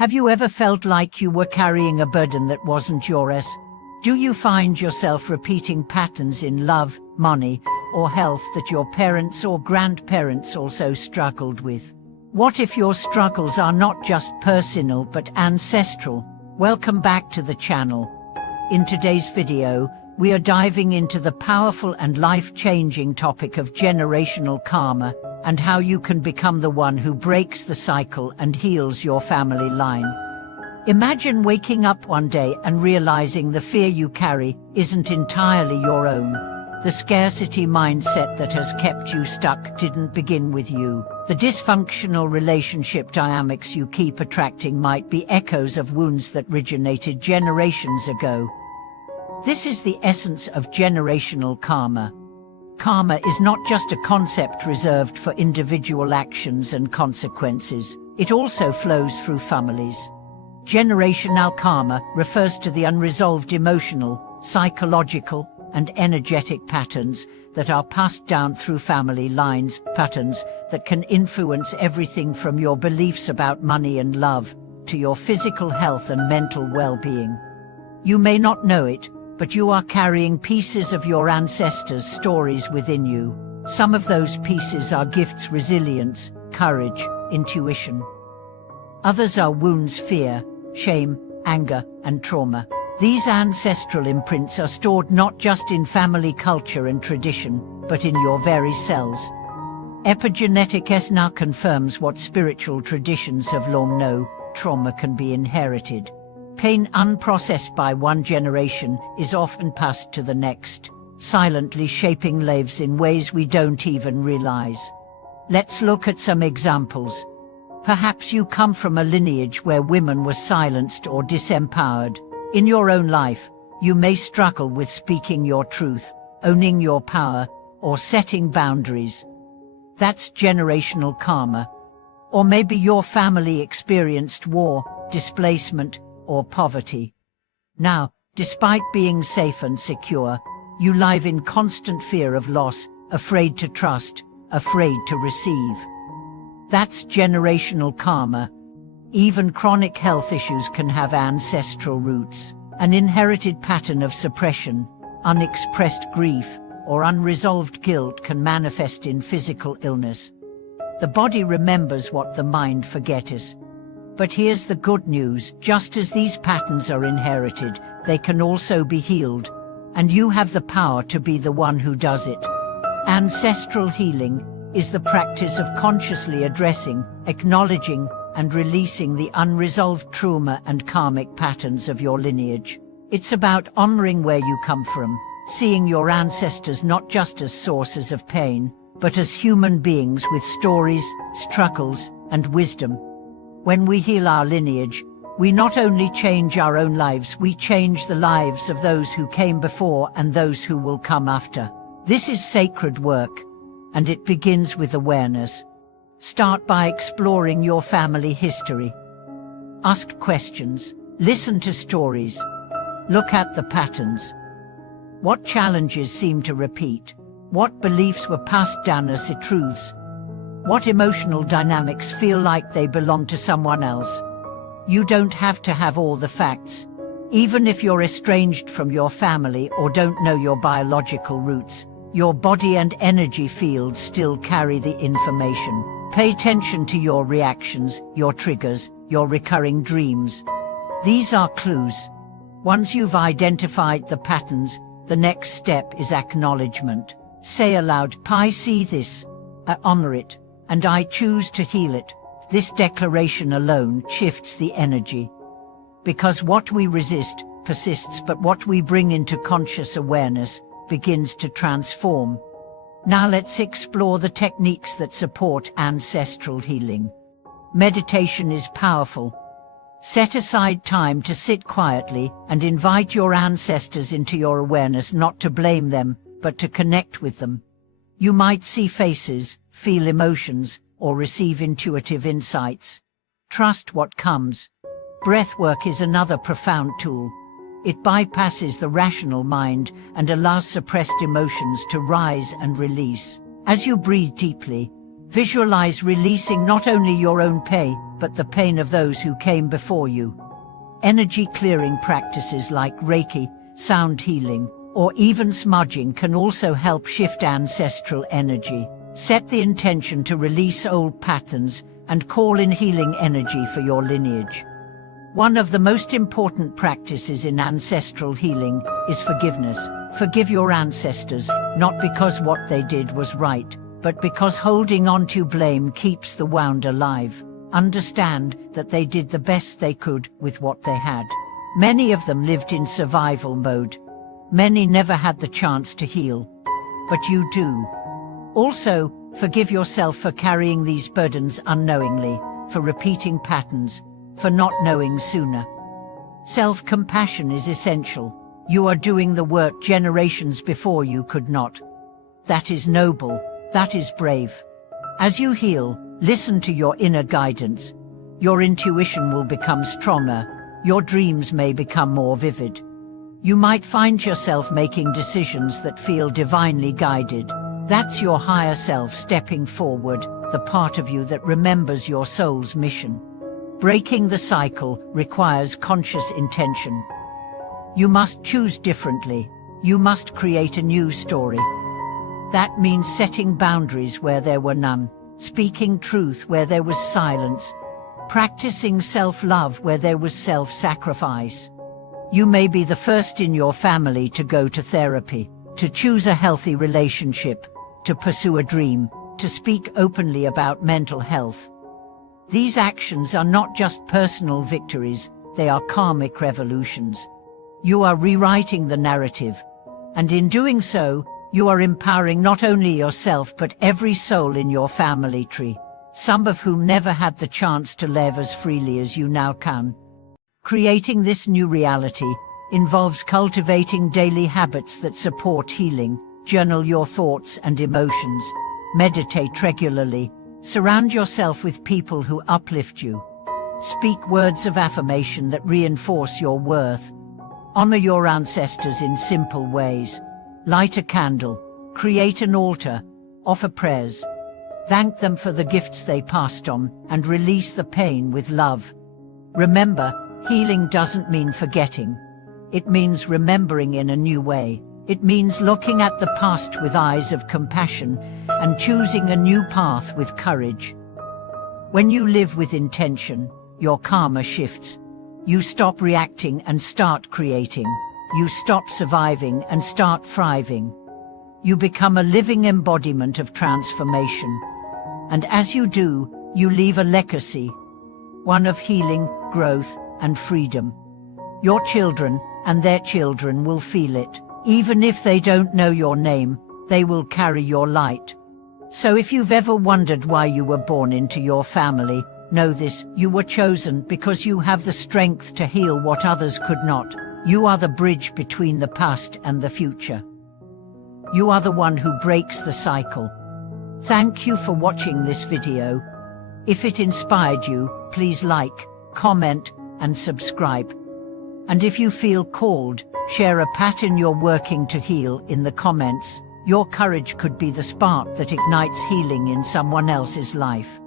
Have you ever felt like you were carrying a burden that wasn't yours? Do you find yourself repeating patterns in love, money, or health that your parents or grandparents also struggled with? What if your struggles are not just personal but ancestral? Welcome back to the channel. In today's video, we are diving into the powerful and life-changing topic of generational karma and how you can become the one who breaks the cycle and heals your family line. Imagine waking up one day and realizing the fear you carry isn't entirely your own. The scarcity mindset that has kept you stuck didn't begin with you. The dysfunctional relationship dynamics you keep attracting might be echoes of wounds that originated generations ago. This is the essence of generational karma. Karma is not just a concept reserved for individual actions and consequences. It also flows through families. Generational karma refers to the unresolved emotional, psychological, and energetic patterns that are passed down through family lines, patterns that can influence everything from your beliefs about money and love to your physical health and mental well-being. You may not know it, but you are carrying pieces of your ancestors' stories within you. Some of those pieces are gifts, resilience, courage, intuition. Others are wounds, fear, shame, anger, and trauma. These ancestral imprints are stored not just in family culture and tradition, but in your very cells. Epigenetics now confirms what spiritual traditions have long known: trauma can be inherited. Pain unprocessed by one generation is often passed to the next, silently shaping lives in ways we don't even realize. Let's look at some examples. Perhaps you come from a lineage where women were silenced or disempowered. In your own life, you may struggle with speaking your truth, owning your power, or setting boundaries. That's generational karma. Or maybe your family experienced war, displacement, or poverty. Now, despite being safe and secure, you live in constant fear of loss, afraid to trust, afraid to receive. That's generational karma. Even chronic health issues can have ancestral roots. An inherited pattern of suppression, unexpressed grief, or unresolved guilt can manifest in physical illness. The body remembers what the mind forgets. But here's the good news: just as these patterns are inherited, they can also be healed, and you have the power to be the one who does it. Ancestral healing is the practice of consciously addressing, acknowledging, and releasing the unresolved trauma and karmic patterns of your lineage. It's about honoring where you come from, seeing your ancestors not just as sources of pain, but as human beings with stories, struggles, and wisdom. When we heal our lineage, we not only change our own lives, we change the lives of those who came before and those who will come after. This is sacred work, and it begins with awareness. Start by exploring your family history. Ask questions, listen to stories, look at the patterns. What challenges seem to repeat? What beliefs were passed down as truths? What emotional dynamics feel like they belong to someone else? You don't have to have all the facts. Even if you're estranged from your family or don't know your biological roots, your body and energy fields still carry the information. Pay attention to your reactions, your triggers, your recurring dreams. These are clues. Once you've identified the patterns, the next step is acknowledgement. Say aloud, "I see this, I honor it, and I choose to heal it." This declaration alone shifts the energy. Because what we resist persists, but what we bring into conscious awareness begins to transform. Now let's explore the techniques that support ancestral healing. Meditation is powerful. Set aside time to sit quietly and invite your ancestors into your awareness, not to blame them, but to connect with them. You might see faces, feel emotions, or receive intuitive insights. Trust what comes. Breathwork is another profound tool. It bypasses the rational mind and allows suppressed emotions to rise and release. As you breathe deeply, Visualize releasing not only your own pain, but the pain of those who came before you. Energy clearing practices like Reiki, sound healing, or even smudging can also help shift ancestral energy. Set the intention to release old patterns and call in healing energy for your lineage. One of the most important practices in ancestral healing is forgiveness. Forgive your ancestors, not because what they did was right, but because holding on to blame keeps the wound alive. Understand that they did the best they could with what they had. Many of them lived in survival mode. Many never had the chance to heal. But you do. Also, forgive yourself for carrying these burdens unknowingly, for repeating patterns, for not knowing sooner. Self-compassion is essential. You are doing the work generations before you could not. That is noble. That is brave. As you heal, listen to your inner guidance. Your intuition will become stronger. Your dreams may become more vivid. You might find yourself making decisions that feel divinely guided. That's your higher self stepping forward, the part of you that remembers your soul's mission. Breaking the cycle requires conscious intention. You must choose differently. You must create a new story. That means setting boundaries where there were none, speaking truth where there was silence, practicing self-love where there was self-sacrifice. You may be the first in your family to go to therapy, to choose a healthy relationship, to pursue a dream, to speak openly about mental health. These actions are not just personal victories, they are karmic revolutions. You are rewriting the narrative, and in doing so, you are empowering not only yourself but every soul in your family tree, some of whom never had the chance to live as freely as you now can. Creating this new reality involves cultivating daily habits that support healing. Journal your thoughts and emotions, meditate regularly, surround yourself with people who uplift you. Speak words of affirmation that reinforce your worth. Honor your ancestors in simple ways. Light a candle, create an altar, offer prayers. Thank them for the gifts they passed on and release the pain with love. Remember, healing doesn't mean forgetting. It means remembering in a new way. It means looking at the past with eyes of compassion and choosing a new path with courage. When you live with intention, your karma shifts. You stop reacting and start creating. You stop surviving and start thriving. You become a living embodiment of transformation. And as you do, you leave a legacy, one of healing, growth, and freedom. Your children and their children will feel it. Even if they don't know your name, they will carry your light. So if you've ever wondered why you were born into your family, know this: you were chosen because you have the strength to heal what others could not. You are the bridge between the past and the future. You are the one who breaks the cycle. Thank you for watching this video. If it inspired you, please like, comment, and subscribe. And if you feel called, share a pattern you're working to heal in the comments. Your courage could be the spark that ignites healing in someone else's life.